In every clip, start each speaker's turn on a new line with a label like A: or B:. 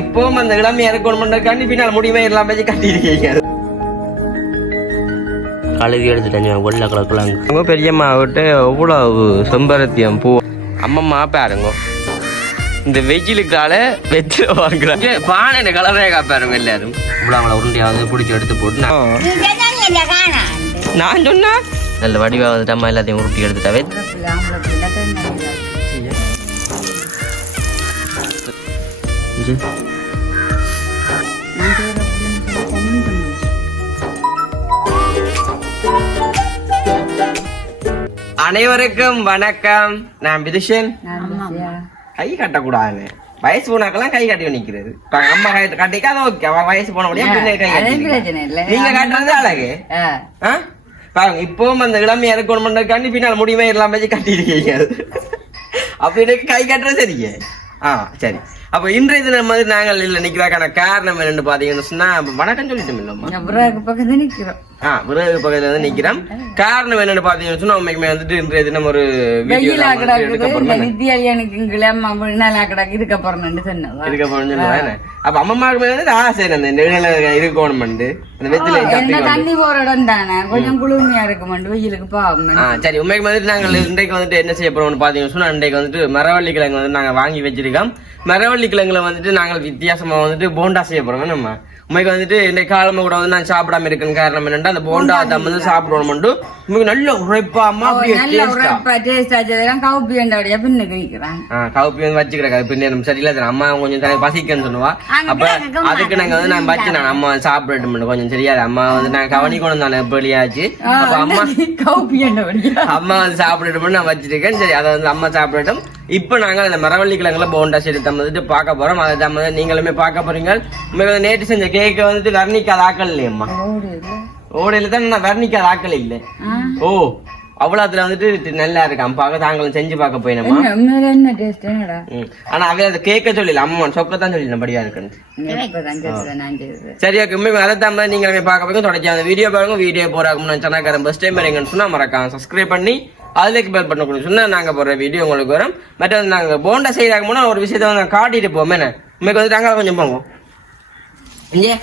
A: இப்பவும் அந்த இளமையா இருக்கணும்ன்றதுக்காண்டி பின்னால் முடியுமே இல்லாம வச்சு கட்டியிருக்கீங்க. கழுவி எடுத்துட்டேன் வெள்ளை கலக்கலாங்க உங்க பெரியம்மா விட்டு எவ்வளவு செம்பருத்தியம் பூ? அம்மம்மா பாருங்க. இந்த வெஜ்ஜிலுக்கால வெஜ்ஜில் வாங்குறாங்க. பானை கலரே காப்பாருங்க எல்லாரும். இவ்வளோ அவளை உருண்டையாவது பிடிச்சி எடுத்து போட்டு நான் நான் சொன்னா? நல்ல வடிவா வந்துட்டு அம்மா எல்லாத்தையும் உருட்டி எடுத்துட்டாவே இது. அனைவருக்கும் வணக்கம். நான் விதுஷன் கை கட்டக்கூடாது. வயசு போனாக்கெல்லாம் கை கட்டி நிக்கிறது அம்மா கை கட்டிக்காத ஓகே. அவன் வயசு போன முடியும் பின்ன கை கட்டி நீங்க கட்டுறது அழகு? பாருங்க இப்பவும் அந்த இளமையா இருக்கணும்ன்றதுக்காண்டி பின்னால் முடியுமே இல்லாம வச்சு கட்டியிருக்கீங்க. அப்படின்னு கை கட்டுறது சரிங்க. ஆ சரி. அப்ப இன்றைய தினம் வந்து நாங்கள் இல்ல நிக்கிறதுக்கான காரணம் என்னன்னு பாத்தீங்கன்னு சொன்னா வணக்கம் சொல்லிட்டோம் இல்லம்மா
B: பக்கத்துல நிக்கிறோம்.
A: ஆ விறகு பக்கத்துல வந்து நிக்கிறோம். காரணம் என்னன்னு பாத்தீங்கன்னு சொன்னா உண்மைக்குமே வந்துட்டு இன்றைய தினம் ஒரு
B: வெயிலா கிடக்குது வித்தியாலயனுக்கு கிளம்ப இருக்க போறேன்னு சொன்னவா?
A: இருக்க போறேன்னு அப்ப அம்மாவுக்கு வந்து ஆசை அந்த நிழல இருக்கணும் அந்த வெத்தில
B: தண்ணி போற இடம் தானே கொஞ்சம் குளுமையா இருக்கும் வெயிலுக்கு பாவம்.
A: சரி உண்மைக்கு வந்துட்டு நாங்கள் இன்றைக்கு வந்துட்டு என்ன செய்ய போறோம்னு பாத்தீங்கன்னு சொன்னா இன்றைக்கு வந்துட்டு மரவள்ளி கிழங்கு வந்து நாங்க வாங்கி வச்சிருக்கோம். மரவள்ளி கிழங்குல வந்துட்டு நாங்கள் வித்தியாசமா வந்துட்டு போண்டா செய்ய போறோம். நம்ம உண்மைக்கு வந்துட்டு இந்த காலம கூட வந்து நான் சாப்பிடாம இருக்கேன்னு காரணம் என்னன்னா அந்த போண்டா தம் வந்து சாப்பிடணும் உண்மைக்கு நல்ல உழைப்பாமா அப்படியே
B: நல்ல. உரைப்பா டேஸ்ட் ஆச்சதெல்லாம் கவுப்பி வேண்டாடியா பின்னுக்கு வைக்கிறாங்க
A: ஆ, கவுப்பி வந்து வச்சுக்கிறேன் பின்ன நம்ம சரியில்லை அம்மா கொஞ்சம் தனக்கு பசிக்கன்னு சொல்லுவா அப்ப அதுக்கு நாங்க வந்து நான் வச்சு நான் அம்மா சாப்பிடட்டும் கொஞ்சம் சரியாது அம்மா வந்து நான் கவனிக்கணும் தானே வெளியாச்சு அப்ப அம்மா
B: கவுப்பி
A: அம்மா வந்து சாப்பிடட்டும்னு நான் வச்சிருக்கேன் சரி அதை வந்து அம்மா சாப்பிடட்டும் இப்போ நாங்கள் அந்த மரவள்ளி கிழங்குல போண்டா சரி தம் வந்துட்டு பார்க்க போறோம். அதை தம் வந்து நீங்களுமே பார்க்க போறீங்க. உண்மையில நேற்று செஞ்ச கேக்கை வந்துட்டு வர்ணிக்காத ஆக்கள் இல்லையம்மா. ஓடையில தான் நான் வர்ணிக்காத ஆக்கள் இல்லை. ஓ. அவ்வளோ அதுல வந்துட்டு நல்லா இருக்கான் பார்க்க தாங்களும் செஞ்சு பார்க்க போயினம்மா.
B: உண்மையில என்ன டேஸ்ட் என்னடா?
A: ம். ஆனா அவன் அதை கேட்க சொல்லல. அம்மா சொக்கத்தான் சொல்லி படியா இருக்குன்னு. சரி ஓகே உண்மை அதை தான் நீங்களுமே பார்க்க போய் தொடச்சி அந்த வீடியோ பாருங்க. வீடியோ போறாங்க முன்னாடி சேனல் பஸ் டைம் வரீங்கன்னு சொன்னா மறக்காம சப்ஸ்கிரைப் பண்ணி அதுலேக்கு பெல் பண்ண கொடுங்க. சொன்னா நாங்க போடுற வீடியோ உங்களுக்கு வரும். பட் வந்து நாங்க போண்டா செய்யறாங்க ஒரு விஷயத்த நான் காட்டிட்டு போவோம். என்ன? உண்மைக்கு வந்து நாங்க கொஞ்சம் போங்க. இங்கே.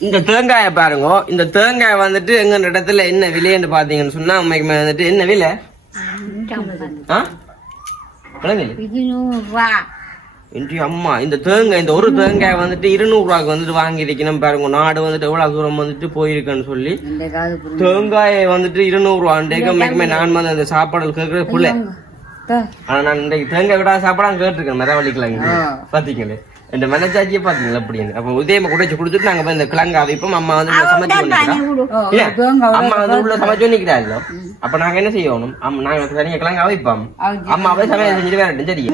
A: இந்த தேங்காயை பாருங்க. இந்த தேங்காய் வந்துட்டு எங்க இடத்துல என்ன விலைன்னு பாத்தீங்கன்னு சொன்னா உண்மைக்கு வந்துட்டு என்ன விலை? அம்மா இந்த தேங்காய் இந்த ஒரு தேங்காய் வந்துட்டு இருநூறு ரூபாய்க்கு வந்துட்டு வாங்கியிருக்கணும் பாருங்க. நாடு வந்துட்டு எவ்வளவு தூரம் வந்துட்டு போயிருக்குன்னு சொல்லி. தேங்காயை வந்துட்டு இருநூறு மேக்குமே நான் வந்து அந்த சாப்பாடு கேட்கறது புள்ள ஆனா நான் இன்றைக்கு தேங்காய் விடாத சாப்பாடு கேட்டிருக்கேன் கிழங்கு பாத்தீங்களே? இந்த மனச்சாட்சியை பாத்தீங்களா அப்படின்னு அப்ப உதயமா குடைச்சு கொடுத்துட்டு நாங்க போய் இந்த கிழங்கு அவிப்போம் அம்மா வந்து உள்ள சமைச்சு அம்மா வந்து உள்ள சமைச்சு நிக்கிறாங்களோ அப்ப நாங்க என்ன செய்யணும்? நாங்க தனியா கிழங்கு அவிப்போம். அம்மா போய் சமையல் செஞ்சுட்டு வேற சரி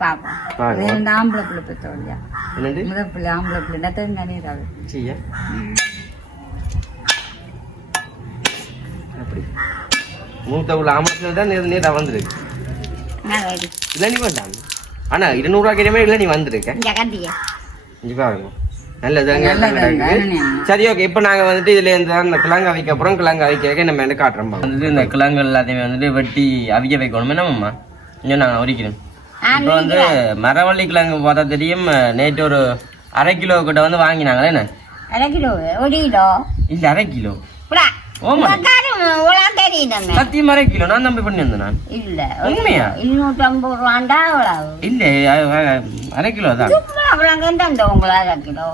B: பாப்பா. ரெண்டு ஆம்பளை பிள்ளை முதல் பிள்ளை ஆம்பளை பிள்ளை
A: அப்படி. மூத்த உள்ள ஆமத்தில் தான் நேர் நேரா வந்திருக்கு. இல்லை நீ வந்தான் ஆனா இருநூறுவா கிட்டமே இல்லை நீ வந்திருக்க. இங்க பாருங்க. நல்லதாங்க சரி ஓகே இப்போ நாங்க வந்துட்டு இதுல இருந்து அந்த கிழங்கு அவிக்க அப்புறம் கிழங்கு அவிக்க நம்ம என்ன காட்டுறோம் வந்துட்டு இந்த கிழங்கு எல்லாத்தையுமே வந்துட்டு வெட்டி அவிக்க வைக்கணும் என்னம்மா? இங்க நான் உரிக்கிறேன் இப்போ வந்து மரவள்ளி கிழங்கு பார்த்தா தெரியும் நேற்று ஒரு அரை கிலோ கிட்ட வந்து வாங்கினாங்களே என்ன?
C: அரை கிலோ ஒரு கிலோ?
A: இல்ல அரை கிலோ.
C: புடா
A: ஓமா
C: உலாம் தெரியுதுங்க.
A: சத்தியம் அரை கிலோ நான் நம்பி பண்ணி வந்தேன் நான்.
C: இல்ல
A: உண்மையா?
C: இருநூத்தி ஐம்பது ரூபாண்டா அவ்வளவு.
A: இல்ல அரை கிலோ தான்.
C: அப்புறம் அங்க இந்த உங்களை அரை கிலோ?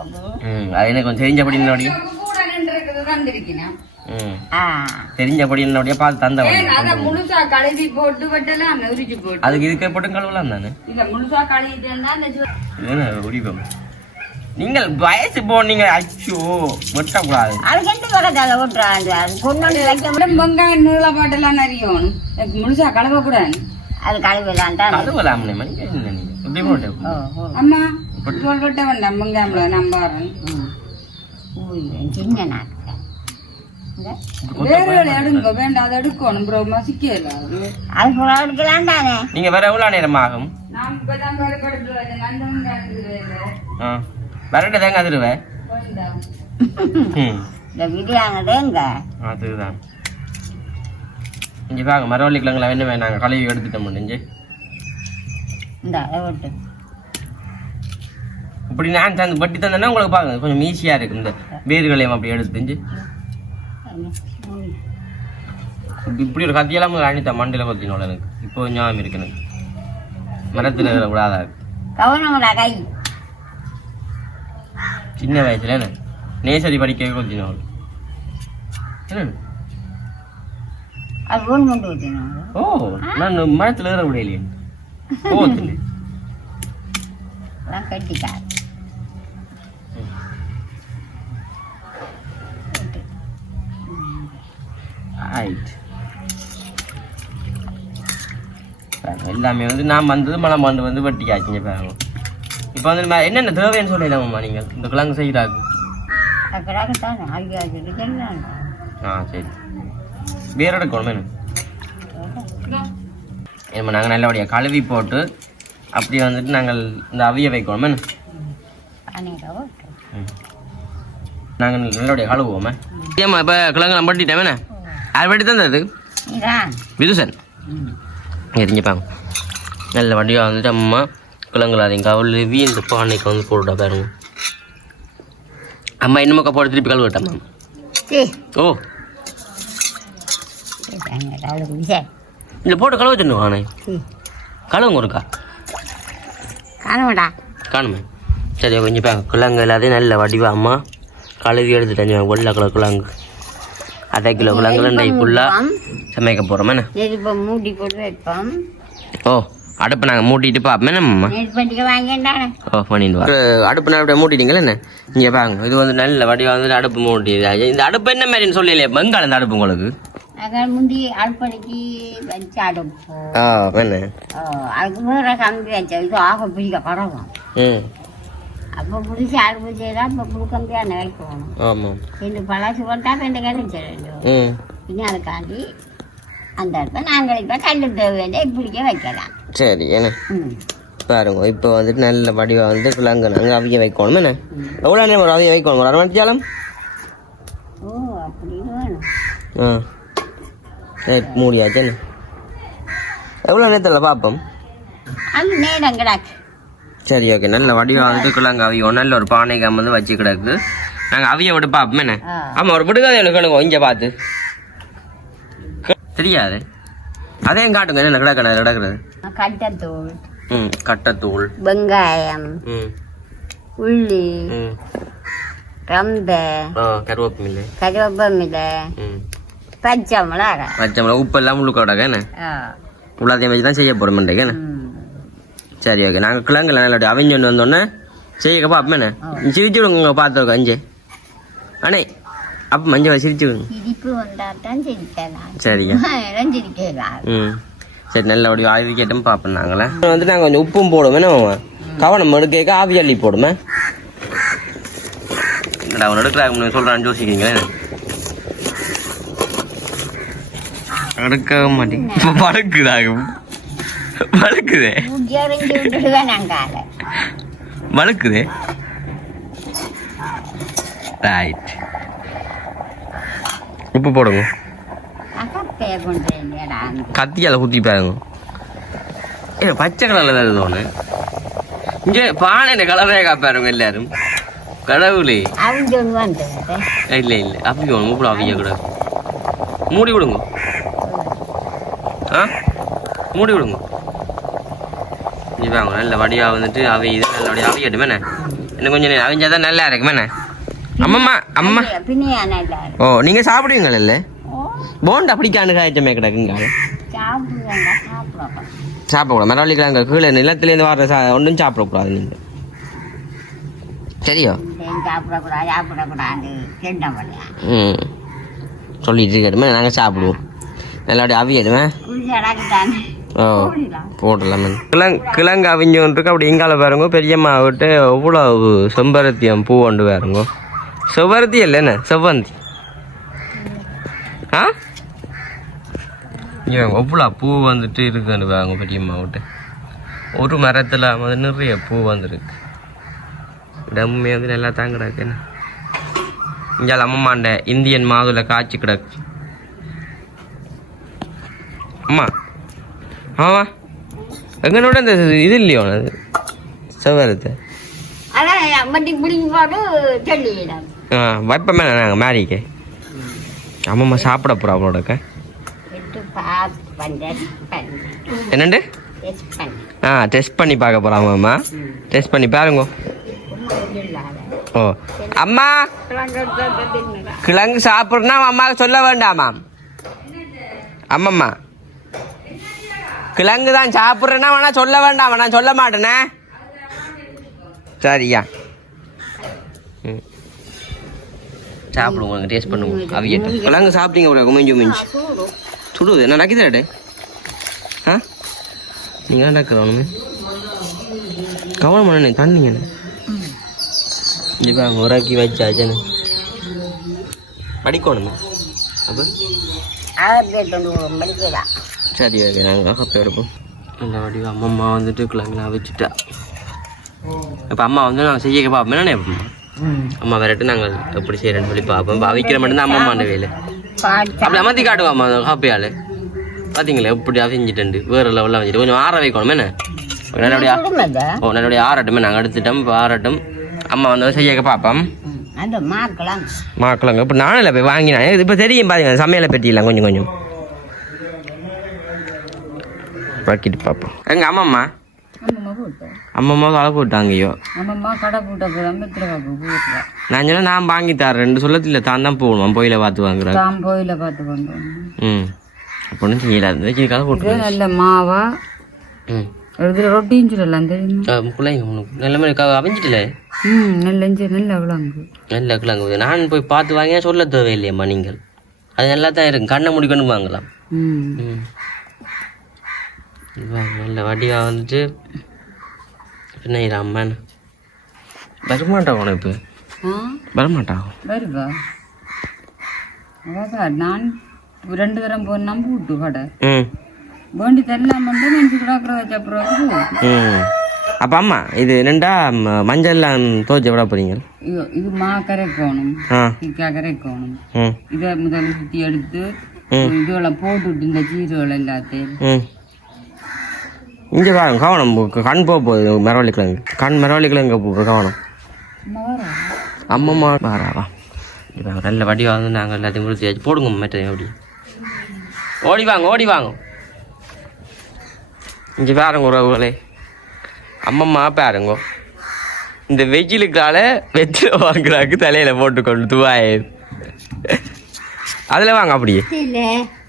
A: ம் அது எனக்கு கொஞ்சம் தெரிஞ்சபடி என்னோடைய தெரிஞ்சபடி என்னோடைய பார்த்து தந்த
B: அத முழுசா கழுவி போட்டு
A: அதுக்கு இதுக்கே போட்டு கழுவலாம் தானே?
B: இல்ல முழுசா கழுவிட்டேன்னா
A: நீங்கள் வயசு போனீங்க அச்சோ வெட்டக்கூடாது.
C: அதுக்கு எந்த பக்கத்தால அது கொண்டு வந்து வைக்க
B: அப்புறம் வெங்காயம் நீள பாட்டெல்லாம் நிறையும். முழுசா கலவ கூடாது
C: அது கழுவிலாம் தான்
A: போட்டு.
B: அம்மா சொல்லிட்ட வேண்டாம் வெங்காயம்ல நான் பாருறேன்
C: சின்ன நாக்கு.
B: வேறு எடுங்க வேண்டாம் அதை எடுக்கணும் ப்ரோ மசிக்கல அது.
C: அது புறா எடுக்கலாம் தானே.
A: நீங்க வேற எவ்வளவு நேரம் ஆகும்? வரட்டு தாங்க அதிருவேன்
C: இந்த
A: அதுதான். இங்கே பாருங்க மரவள்ளி கிழங்குல என்ன நாங்கள் கழுவி எடுத்துட்டோம் முடிஞ்சு
C: இந்த
A: இப்படி நான் தந்து வட்டி தந்தேன்னா உங்களுக்கு பாருங்க கொஞ்சம் ஈஸியாக இருக்கு இந்த வேர்களையும் அப்படி எடுத்துஞ்சு இப்படி ஒரு கத்தியெல்லாம் அணித்த மண்டையில் கொத்தினோட எனக்கு. இப்போ ஞாபகம் இருக்கு எனக்கு. மரத்தில் விடாதா
C: கவனம்டா கை.
A: சின்ன வயசுல என்ன நேசரி படிக்க கொத்தினோள் என்ன
C: அது ஒன்று கொண்டு ஊற்றினாங்க
A: ஓ நான் மரத்தில் ஏற போத்துன்னு
C: அதான் கட்டிக்கார்
A: ஆயிட்டு எல்லாமே வந்து நான் வந்தது மழை மண்டு வந்து வெட்டி ஆச்சுங்க பாருங்க. இப்போ வந்து என்னென்ன தேவைன்னு சொல்லலாமாம்மா நீங்கள்? இந்த கிழங்கு
C: தானே இருக்கலாம்
A: ஆ சரி. வேற எடுக்கணும் ஏமா நாங்கள் நல்லபடியாக கழுவி போட்டு அப்படி வந்துட்டு நாங்கள் இந்த அவிய வைக்கணும் என்ன?
C: அன்னைக்கு
A: ம். நாங்கள் நல்லபடியாக கழுவுவோமே? ஏம்மா இப்போ கிழங்கு நம்ம பட்டிட்டோம் என்ன? யார் பட்டி தந்தது?
C: இதான்
A: விதுசன். எரிஞ்சுப்பாங்க நல்ல வண்டியாக வந்துட்டு அம்மா கிழங்குல அதையும் கவுளவி இந்த பானைக்கு வந்து போட்டுட்டா பாருங்க. அம்மா இன்னும் போட்டு திருப்பி கழுவிட்டம்மா
C: சரி
A: ஓ. இதில் போட்டு கழுவ சொன்னு வானே கழுவுங்க ஒருக்கா.
C: காணுமாடா.
A: காணுமே. சரி கொஞ்சம் பாங்க கிழங்கு எல்லாத்தையும் நல்ல வடிவா அம்மா. கழுவி எடுத்துட்டேன் வெள்ளை கலர் கிழங்கு. அரை கிலோ கிழங்கு ரெண்டை ஃபுல்லாக சமைக்க போகிறோம் என்ன?
C: மூடி போட்டு வைப்போம்.
A: ஓ. அடுப்பு நாங்கள் மூட்டிட்டு பார்ப்போம்
C: நம்ம
A: ஆஃப் பண்ணிட்டு அடுப்பு நான் அப்படியே மூட்டிட்டீங்களா என்ன? இங்கே பாருங்க இது வந்து நல்ல வடிவம் வந்து அடுப்பு மூட்டிடுது இந்த அடுப்பு என்ன மாதிரின்னு சொல்லலையே எங்கே அந்த அடுப்பு உங்களுக்கு?
C: முந்தி அடுப்படிக்கு வச்சு அடுப்பு.
A: ஆ
C: இது ஆக பிடிக்க பரவாயில்ல
A: ம்.
C: அப்போ பிடிச்சி அடுப்பு செய்தால் இப்போ கொடுக்க முடியாது
A: வேலைக்கு
C: போகணும் பழசு போட்டால் ரெண்டு கழிச்சு
A: ரெண்டு
C: பின்னாடி காட்டி அந்த இடத்த நாங்கள் இப்போ கல்லு தேவையில்லை இப்படிக்கே வைக்கலாம்.
A: சரி என்ன? பாருங்க இப்போ வந்துட்டு நல்ல வடிவா வந்து கிழங்கு நாங்கள் அவிய வைக்கணும். என்ன? எவ்வளோ நேரம் ஒரு அவிய வைக்கணும்? ஒரு அரை மணி ஆ. சரி மூடியாச்சு என்ன? எவ்வளோ நேரத்தில் பார்ப்போம்? சரி ஓகே நல்ல வடிவா வந்து கிழங்கு அவியோம் நல்ல ஒரு பானைக்கு வந்து வச்சு கிடக்கு. நாங்கள் அவிய விட்டு பார்ப்போம் என்ன. ஆமாம் ஒரு விடுகாத கேளுங்க இங்கே பார்த்து. தெரியாது? அதையும் காட்டுங்க என்ன கிடக்கணும் கிடக்குறது
C: கட்டத்தூள்
A: ம் கட்டத்தூள்
C: வெங்காயம்.
A: ம்.
C: உள்ளி
A: ம்.
C: ரம்பை. கருவேப்பமில்லை
A: ம்.
C: பச்சை மிளகா
A: பச்சை மிளகா உப்பு எல்லாம் உள்ளுக்கு கிடக்கு என்ன?
C: ஆ.
A: உள்ளதையும் வச்சு தான் செய்ய போகிறோம் மண்டைக்கு என்ன? சரி ஓகே. நாங்கள் கிழங்குல நல்லபடி அவிஞ்சொண்டு வந்தோடனே செய்ய பார்ப்போம் என்ன? சிரிச்சு விடுங்க பார்த்துருக்கோம் அஞ்சு. அண்ணே அப்போ மஞ்சள் சிரிச்சு
C: சிரிப்பு வந்தால் தான் சிரிக்கலாம் நேரம் சிரிக்கலாம்
A: சரி நல்லபடி ஆய்வு கேட்டும் பார்ப்போம் நாங்களே வந்து நாங்கள் கொஞ்சம் உப்பும் போடுவோம் கவனம் எடுக்க ஆவி அள்ளி போடுமே என்னடா அவன் எடுக்கிறாங்க சொல்கிறான்னு யோசிக்கிறீங்களே எடுக்க மாட்டேங்க வழுக்குதாங்க வழுக்குதே வழுக்குதே ரைட் உப்பு போடுங்க. கத்தியால் குத்தி பாருங்க. ஏ பச்சை கலரில் தான் ஒன்று இங்கே பானை கலரே காப்பாருங்க எல்லாரும். கடவுளே.
C: அவங்க
A: இல்லை இல்லை. அப்படி ஒன்று மூப்பிட அவிய கூடாது. மூடி விடுங்க. ஆ? மூடி விடுங்க. நீ வாங்க நல்ல வடிவா வந்துட்டு அவை இது நல்ல வடிவா அவியட்டும் என்ன? இன்னும் கொஞ்சம் அவிஞ்சாதான் நல்லா இருக்கும். என்ன? அம்மம்மா அம்மா ஓ நீங்கள் சாப்பிடுவீங்களா இல்லை? போண்டா பிடிக்காண்டு காய்ச்சமே கிடக்குங்க. சாப்பிடக்கூடாது. மரவள்ளிக்கிழங்கு கீழே நிலத்துலேருந்து வர சா ஒன்றும் சாப்பிடக்கூடாது நீங்கள் சரியோ?
C: சாப்பிடக்கூடாது சாப்பிடக்கூடாது.
A: ம். சொல்லிட்டு இருக்கட்டுமே நாங்கள் சாப்பிடுவோம். நல்லபடியா அவியதுமே ஓ போடலாமே. கிழங்கு கிழங்கு அவிஞ்சு இருக்கு அப்படி எங்கால பாருங்க பெரியம்மா விட்டு எவ்வளோ செம்பருத்தியம் பூ கொண்டு பாருங்க. செவ்வரத்தி இல்லை என்ன செவ்வந்தி ஆ இங்கே எவ்வளோ பூ வந்துட்டு இருக்குன்னு பாருங்க பெரியம்மா விட்டு ஒரு மரத்தில் வந்து நிறைய பூ வந்துருக்கு டம்மி வந்து நல்லா தான் கிடக்கு என்ன இங்கே அம்மாண்ட இந்தியன் மாதுளை காய்ச்சி கிடக்கு அம்மா ஆமா எங்களோட இந்த இது இல்லையோ அது செவ்வரத்து
C: அதான்
A: வைப்பமே நாங்கள் மேரிக்கு அம்மம்மா சாப்பிட போகிறோம் அவளோடக்க. என்னண்டு? ஆ டெஸ்ட் பண்ணி பார்க்க போகிறான் அம்மா டெஸ்ட் பண்ணி பாருங்க. ஓ அம்மா! கிழங்கு சாப்பிட்றனா அம்மாவுக்கு சொல்ல வேண்டாமா அம்மம்மா. கிழங்கு தான் சாப்பிட்றேன்னா வேணா சொல்ல வேண்டாமா நான் சொல்ல மாட்டேனே. சரியா. ம். சாப்பிடுவோம் டேஸ்ட் பண்ணுவோம். அவியட்டும் கிழங்கு சாப்பிட்டீங்க ஒரு குமிஞ்சு குமிஞ்சு சுடுது. என்ன நக்கிதாடே ஆ? நீங்கள் நடக்கிறோன்னு கவனம் பண்ணு தண்ணிங்க இப்போ அங்கே உராக்கி வச்சாச்சுன்னு படிக்கணுமே. அப்போ? சரி ஓகே. நாங்கள் அப்போ எடுப்போம் இந்த வடிவம் அம்மம்மா வந்துட்டு கிழங்குலாம் வச்சுட்டா. இப்போ அம்மா வந்து நாங்கள் செய்ய பார்ப்போம் என்ன அம்மா விரட்டு நாங்கள் எப்படி செய்கிறேன்னு சொல்லி பார்ப்போம். அவிக்கிற மட்டும்தான் அம்மாண்ட வேலை. அப்படி அமர்த்தி காட்டுவாம்மா அந்த காப்பியால் பார்த்தீங்களா எப்படி அவிஞ்சிட்டு வேறு லெவலில் வச்சுட்டு கொஞ்சம் ஆற வைக்கணும் என்ன? நல்லபடியா. ஓ நல்லபடியா ஆறட்டுமே நாங்கள் எடுத்துட்டோம் இப்போ ஆறட்டும். அம்மா வந்து செய்ய பார்ப்போம்.
C: அந்த மாக்கலாம்
A: மாக்கலங்க இப்போ நானும் இல்லை போய் வாங்கினேன். இப்போ தெரியும் பாருங்க சமையலை பற்றிலாம் கொஞ்சம் கொஞ்சம். பக்கிட்டு பார்ப்போம். எங்கள் அம்மம்மா
B: அம்மம்மா
A: தலை போட்டாங்கய்யோ
B: அம்மம்மா கடை பூட்ட
A: நான் சொன்னேன் நான் வாங்கி தரேன். ரெண்டு சொல்லத்தில் தான் தான் போகணும் போயில பார்த்து வாங்குறேன்
B: தான் போயில பார்த்து வந்தோம்
A: ம். அப்போ ஒன்றும் செய்யல அந்த கதை
B: இது
A: போட்டு
B: நல்ல மாவா?
A: ம்.
B: இதில் ரொட்டின்னு சொல்லலாம் தெரியுமா?
A: பிள்ளைங்க உனக்கு நல்ல மாதிரி அவிஞ்சிட்டல
B: ம் நல்ல நல்ல விளங்கு
A: நல்ல கிழங்கு நான் போய் பார்த்து வாங்கியா சொல்ல தேவையில்லையம்மா நீங்கள். அது நல்லா தான் இருக்கும். கண்ணை முடிக்கணும் வாங்கலாம்.
B: ம்.
A: ம். நல்ல வடிவா வந்துட்டு பின்ன இது அம்மன் வரமாட்டா உனக்கு வரமாட்டா?
B: வருவா. அதான் நான் ரெண்டு தரம் போனா பூட்டு கடை
A: ம்.
B: வேண்டி தரலாம் வந்து நினச்சி கிடக்குற வச்ச அப்புறம்
A: ம். அப்போ அம்மா இது என்னண்டா ம- மஞ்சள்லாம் துவைச்சு விட போறீங்க?
B: இது மா கரைக்கணும்
A: ஆ.
B: திக்கா கரைக்கணும்
A: ம்.
B: இதை முதல்ல சுற்றி எடுத்து
A: ம்.
B: இதுகளை போட்டுட்டு இந்த சீரகள் எல்லாத்தையும்
A: ம். இங்கே பாருங்க கவனம் கண் போக போகுது மரவள்ளி கிழங்கு கண் மரவள்ளி கிழங்கு போகுது கவனம். அம்மம்மா வாராவா இப்போ நல்ல வடிவா வந்து நாங்கள் எல்லாத்தையும் முடிச்சு போடுங்க மற்ற எப்படி? ஓடி வாங்க ஓடி வாங்க. இங்கே பாருங்க உறவுகளே. அம்மம்மா பாருங்க. இந்த வெஜிலுக்கால வெற்றில வாங்குறாக்கு தலையில போட்டுக்கொண்டு துவாய். அதில் வாங்க அப்படியே.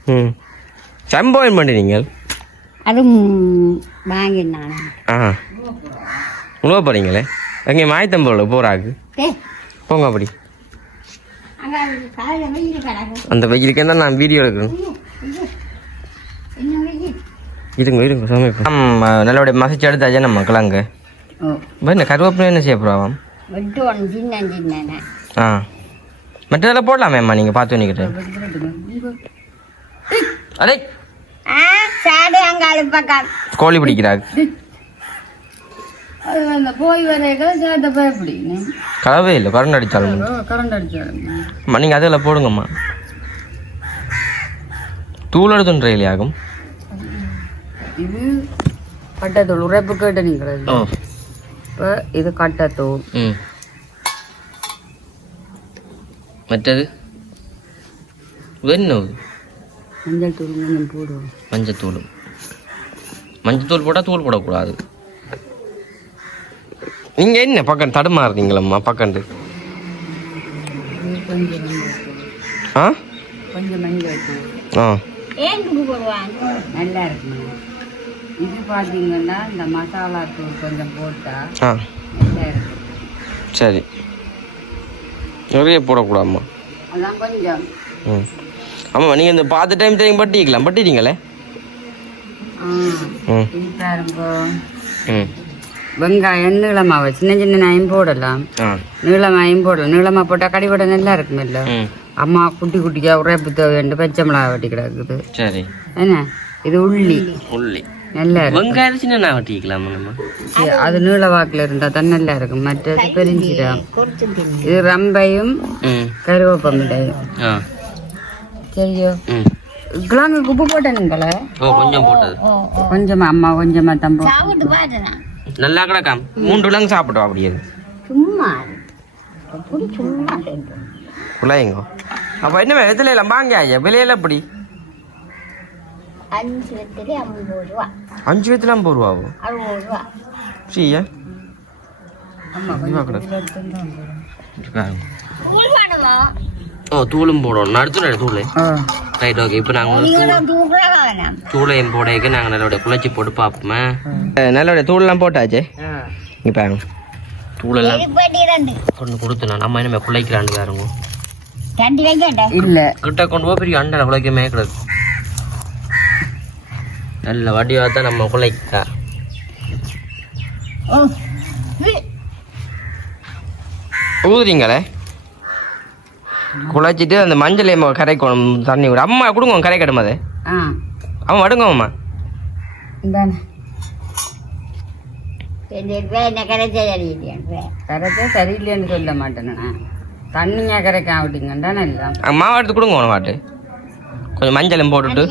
A: ம். சம்போயம் பண்ணி நீங்கள்
C: அதுவும் வாங்கினான்
A: ஆ உணவு போகிறீங்களே எங்கே மாயத்தம்போல போகிறாக்கு போங்க அப்படி.
C: அங்கே
A: அந்த வெயிலுக்கு தான் நான் வீடியோ எடுக்கணும். இருங்க இருங்க சமைப்போம் நல்லபடியாக மசிச்சு எடுத்தாச்சே நம்ம கிழங்கு என்ன கருவேப்பிலை என்ன செய்ய போகிறாவாம் ஆ. மற்றதெல்லாம் போடலாமேம்மா நீங்கள் பார்த்து பண்ணிக்கிட்டு அடே!
C: சாடு அங்காளு பக்கம்.
A: கோழி
B: போய் வரைக்கும் சேர்த்த பயப்படி
A: கதவே இல்லை கரண்ட் அடித்தாலும்
B: கரண்ட்
A: நீங்கள் அதில் போடுங்கம்மா. தூள் எடுத்துன்ற இல்லையாகும்
B: இது கட்டத்தூள் உரைப்பு கேட்ட
A: ஓ
B: இப்போ இது கட்டத்தூள்.
A: ம். மற்றது? வெண்ணூறு
B: மஞ்சள் தூள் கொஞ்சம் போடுவோம்.
A: மஞ்சத்தூள். மஞ்சத்தூள் போட்டால் தூள் போடக்கூடாது. நீங்கள் என்ன பக்கம் தடுமாறுறீங்களம்மா பக்கண்டு? ஆ?
B: கொஞ்சம் மஞ்சள் தூள்
A: ஆ.
C: ஏன் குடு போடுவாங்க?
B: நல்லா இருக்குங்க இது பார்த்தீங்கன்னா இந்த மசாலா தூள் கொஞ்சம் போட்டா
A: ஆ.
B: நல்லா இருக்கும்.
A: சரி. நிறைய போடக்கூடாதும்மா.
B: அதான் கொஞ்சம்.
A: ம். ஆமாம் நீங்கள் இந்த பார்த்த டைம் டைம் பட்டிக்கலாம் பட்டிட்டீங்களே
B: ஆ
A: ம்.
B: வெங்காயம் நீளமாவை சின்ன சின்ன நாயும் போடலாம்.
A: ஆ.
B: நீளமாயும் போடலாம். நீளமா போட்டால் கடிபட நல்லா இருக்குமில்ல அம்மா குட்டி குட்டியாக உரைப்பு தேவைண்டு பச்சை மிளகா வெட்டி கிடக்குது.
A: சரி.
B: என்ன? இது உள்ளி.
A: உள்ளி.
B: நல்லா
A: வெங்காயம் சின்ன வெட்டிக்கலாமா
B: அது நீள வாக்கில் இருந்தால் தான் நல்லா இருக்கும். மற்றது பெருஞ்சிடம் இது ரம்பையும்
A: ம்.
B: கருவேப்பமிடையும்.
A: ஆ.
B: சரியோ
A: ம்
B: கிழங்கு உப்பு போட்டேனுங்களே.
A: ஓ கொஞ்சம் போட்டது.
B: கொஞ்சமா அம்மா கொஞ்சமா தம்பு.
A: நல்லா கிடக்காம் மூன்று விலங்கு சாப்பிட்டோம் அப்படியே.
C: சும்மா சும்மா
A: குழையுங்கோ அப்போ என்ன இடத்துல எல்லாம் வாங்க ஐயா விலையில எப்படி?
C: அஞ்சு லட்சத்தி ஐம்பது ரூபா.
A: அஞ்சு விதத்துல ஐம்பது
C: அறுபது ரூபா.
A: சரியா
B: அம்மா
A: ஓ தூளும் போடணும் நடுத்துல தூள் ரைட் ஓகே இப்போ நாங்கள் தூளையும் போடையக்கு நாங்கள் நல்லபடியாக குழச்சி போட்டு பார்ப்போமே நல்லபடியா தூள்லாம் போட்டாச்சு இப்போ தூளெல்லாம்
C: எரிப்பட்டி ரெண்டு
A: கொண்டு கொடுத்து நான் நம்ம இனிமேல் குழைக்கலான்னு
C: வைக்கட்டேன்
B: இல்ல
A: கிட்ட கொண்டு போய் பெரிய அண்டை குழைக்கமே கிடக்கு நல்ல வடிவாக தான் நம்ம குழைக்கா ஊதுறீங்களே குழைச்சிட்டு அந்த மஞ்சள் ஏமா கரைக்கணும் தண்ணி விட அம்மா கொடுங்க கரை கட்டும் அது.
B: ஆ.
A: அம்மா வடுங்க அம்மா.
B: கரைச்சா சரியில்லைன்னு சொல்ல மாட்டேன் நான். தண்ணியா கரைக்க விட்டீங்கன்னு தானே எல்லாம்.
A: எடுத்து கொடுங்க உன வாட்டு கொஞ்சம் மஞ்சளும் போட்டுட்டு.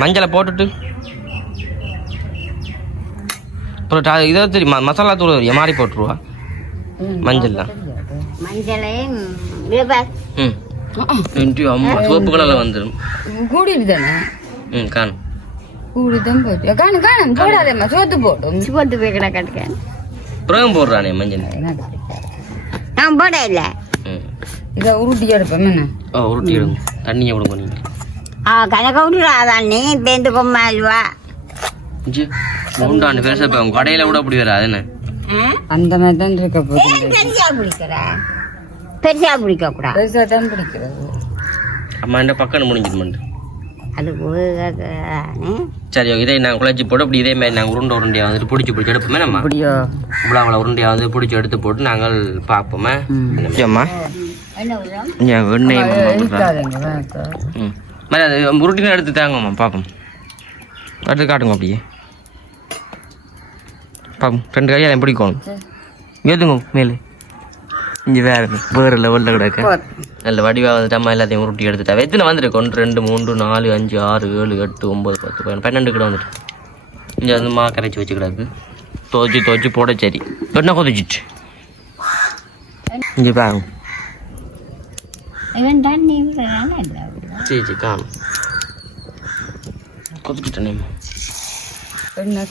A: மஞ்சளை போட்டுட்டு. அப்புறம் இதை தெரியுமா மசாலா தூள் மாறி போட்டுருவா. மஞ்சள் தான்
C: மஞ்சளையும்
A: ம். இன்ட்டு அம்மா சோப்பு கலரில் வந்துடும்.
B: கூடிட்டு தானே
A: ம் காணும்.
B: கூடிதான் போச்சு காணும் காணும். போடாதேம்மா சோத்து போடும்.
C: சுபத்து போய்
A: புறம் போடுறானே மஞ்சள்.
C: நான் போட இல்லை
A: ம்.
B: இதை உருட்டி எடுப்பேன் என்ன?
A: ஓ உருட்டி விடுங்க தண்ணியை விடுங்க நீங்கள்
C: ஆ கணக்க விட்டுறா நீ? பேந்து கொம்மா அல்வா.
A: இஞ்சி. மூண்டாண்டு பெருசாக இப்போ கடையில் கூட அப்படி வராது என்ன?
B: அந்த மாதிரி தான் இருக்க போகுது.
C: பெருசா பிடிக்கிற? பெருசா பிடிக்க கூடாது.
B: பெருசா தான் பிடிக்கிறது.
A: அம்மா இந்த பக்கம் முடிஞ்சிடுமாண்டு
C: அது.
A: சரி இதை நாங்கள் குழச்சி போட்டு அப்படி இதே மாதிரி நாங்கள் உருண்டை உருண்டையாக வந்துட்டு பிடிச்சி பிடிச்சி எடுப்போமே நம்ம.
B: அப்படியோ
A: இவ்வளோ அவ்வளோ உருண்டையாக வந்து பிடிச்சி எடுத்து போட்டு நாங்கள் பார்ப்போமே.
B: ம்.
A: அம்மா
C: என்ன.
A: ம். மாதிரி அது உருட்டினா எடுத்து தாங்கம்மா பார்ப்போம். எடுத்து காட்டுங்க அப்படியே. பார்ப்போம் ரெண்டு கையால் பிடிக்கணும் ஏதுங்க மேலே? இங்கே வேறு வேறு லெவலில் கிடக்க. நல்ல வடிவாக வந்துட்டு அம்மா எல்லாத்தையும் உருட்டி எடுத்துட்டா. எத்தனை வந்திருக்கு? ஒன்று ரெண்டு மூன்று நாலு அஞ்சு ஆறு ஏழு எட்டு ஒம்பது பத்து பதினொன்று பன்னெண்டு கிலோ வந்துட்டு. இங்கே வந்து மா கரைச்சி வச்சு கிடக்கு. துவச்சி துவச்சி போட சரி. என்ன கொதிச்சிச்சு? இங்கே பாருங்க. சரி சரி காணும். கொதிக்கிட்டேனே
B: சின்ன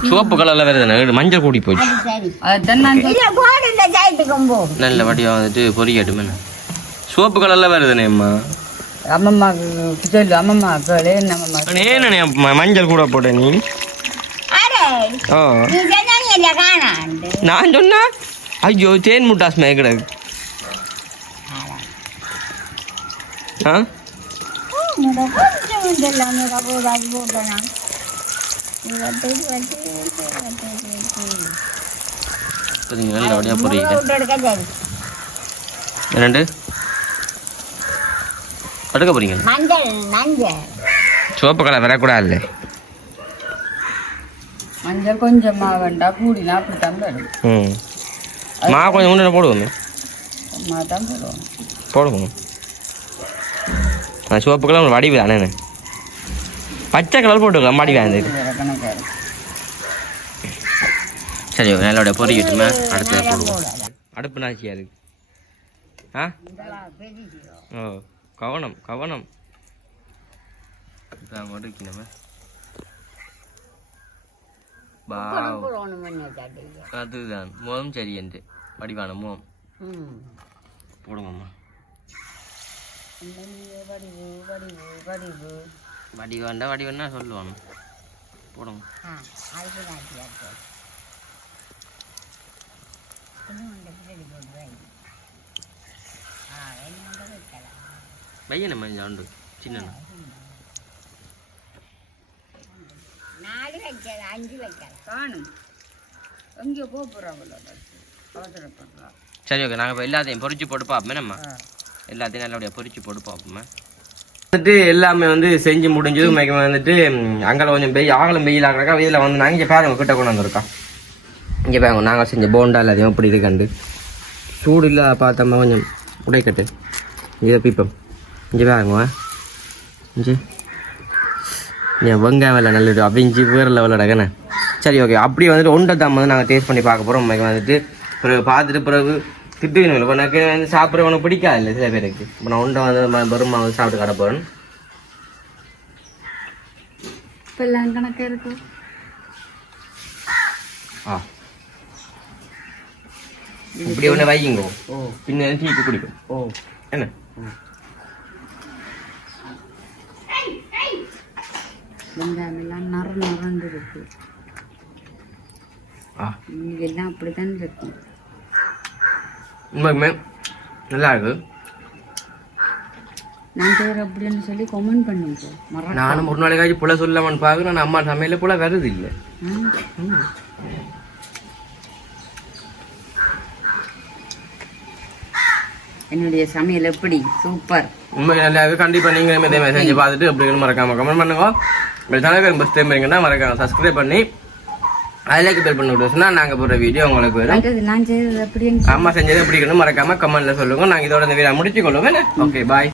A: சிவப்பு கலரில் வேறு தானே மஞ்சள் கூடி போச்சு நல்ல வடிவாக வந்துட்டு பொறிக்கட்டுமே சிவப்பு கலரில் வேறு தானே அம்மா
B: அம்மம்மாக்கு சொல்லு அம்மம்மா கேளு நம்மம்மா
A: ஏன்னு மஞ்சள் கூட போட்ட நீ நான் சொன்னா ஐயோ தேன் முட்டாஸ் மே கிடக்கு ஆ
C: கொஞ்சம் விட்டு எடுக்க சரி
A: ரெண்டு அடுக்க போறீங்க. சிவப்பு கலர் வரக்கூடாது.
B: மஞ்சள் கொஞ்சமா வேண்டாம் கூடினா அப்படித்தான் வரும்.
A: ம். மா கொஞ்சம் முன்னே போடுவோமே.
B: அம்மா தான் போடுவோம்
A: போடுவோம். ஆ சிவப்பு கலர் வடிவு தானே பச்சை கலர் போட்டுக்கலாம் அந்த
B: கணக்காரு
A: சரி நல்லபடியாக பொறிக்கிட்டுமே அடுத்தது போடுவோம். அடுப்பு நாச்சியா இருக்கு. ஆ? ஓ கவனம் கவனம். இப்போ அதுதான் முகம் சரி என்று. வடிவான முகம்
C: ம்.
A: போடுங்கம்மா
B: வடிவு வடிவு வடிவு
A: வடிவாண்டா வடிவன்னா சொல்லுவாங்க போடுங்க பையனை மஞ்சள் உண்டு சின்ன
C: நாலு வைக்கலாம் அஞ்சு வைக்கலாம்
B: காணும். எங்கேயோ போக போகிறாங்களோ அவசரப்படுறா
A: சரி ஓகே. நாங்கள் இப்போ எல்லாத்தையும் பொரிச்சு போட்டு பார்ப்போமே. நம்ம எல்லாத்தையும் நல்லபடியாக பொறிச்சு போட்டு பார்ப்போமே. வந்துட்டு எல்லாமே வந்து செஞ்சு முடிஞ்சது மேக்கமே வந்துட்டு அங்கே கொஞ்சம் பெய் ஆகலும் பெயில் ஆகிறக்கா இதில் வந்து நாங்கள் இங்கே பாருங்க கிட்ட கொண்டு வந்திருக்கோம் இங்கே பாருங்க நாங்கள் செஞ்ச போண்டா எல்லாத்தையும் இப்படி இருக்கண்டு சூடு இல்லை பார்த்தோம்னா கொஞ்சம் உடைக்கட்டு. இதை பீப்பம் இங்கே பாருங்க இங்கே ஏன் வெங்காயம் இல்லை நல்லது அவிஞ்சி வேறு லெவலில் அடக்கண்ணே சரி ஓகே அப்படி வந்துட்டு ஒன்றை தான் வந்து நாங்கள் டேஸ்ட் பண்ணி பார்க்க போகிறோம் நமக்கு வந்துட்டு பிறகு பார்த்துட்டு பிறகு திட்டுவேணும் இப்போ எனக்கு வந்து சாப்பிட்றவனுக்கு பிடிக்காது இல்லை சில பேருக்கு. இப்போ நான் ஒன்றை வந்து ம- வெறும் வந்து சாப்பிட்டு கடை போகிறேன்
B: இப்போ எல்லாம் கணக்காக இருக்கு.
A: ஆ. இப்படி ஒன்று வையுங்கோ. பின்ன டீக்கு குடிக்கும்.
C: ஓ.
A: என்ன?
B: வெங்காயம் எல்லாம் நறு நறுண்டு இருக்கு.
A: ஆ.
B: இதெல்லாம் அப்படித்தான் இருக்கும்.
A: உண்மைக்குமே நல்லா இருக்கு.
B: நான் பேர் அப்படின்னு சொல்லி கமெண்ட் பண்ணுங்க மறக்க
A: நானும் ஒரு நாளைக்காச்சும் புல சொல்லாமன்னு பார்க்குறேன் நான் அம்மா சமையல புல வருது இல்லை.
B: என்னுடைய சமையல் எப்படி? சூப்பர்.
A: உண்மை நல்லா இருக்கு. கண்டிப்பாக நீங்களும் இதே மாதிரி செஞ்சு பார்த்துட்டு எப்படி மறக்காம கமெண்ட் பண்ணுங்க. உங்கள் சேனலுக்கு ஃபஸ்ட் டைம் இருக்கீங்கன்னா மறக்காம சப்ஸ்கிரைப் பண்ணி அதில் பெல் பண்ணி விட்டு நாங்கள் போடுற வீடியோ உங்களுக்கு வரும்.
B: நான் செய்தது அப்படின்னு
A: அம்மா செஞ்சது எப்படி இருக்கணும் மறக்காம கமெண்ட்ல சொல்லுங்க. நாங்கள் இதோட இந்த வீடியோ முடிச்சு கொள்ளுவோம் ஓகே பாய்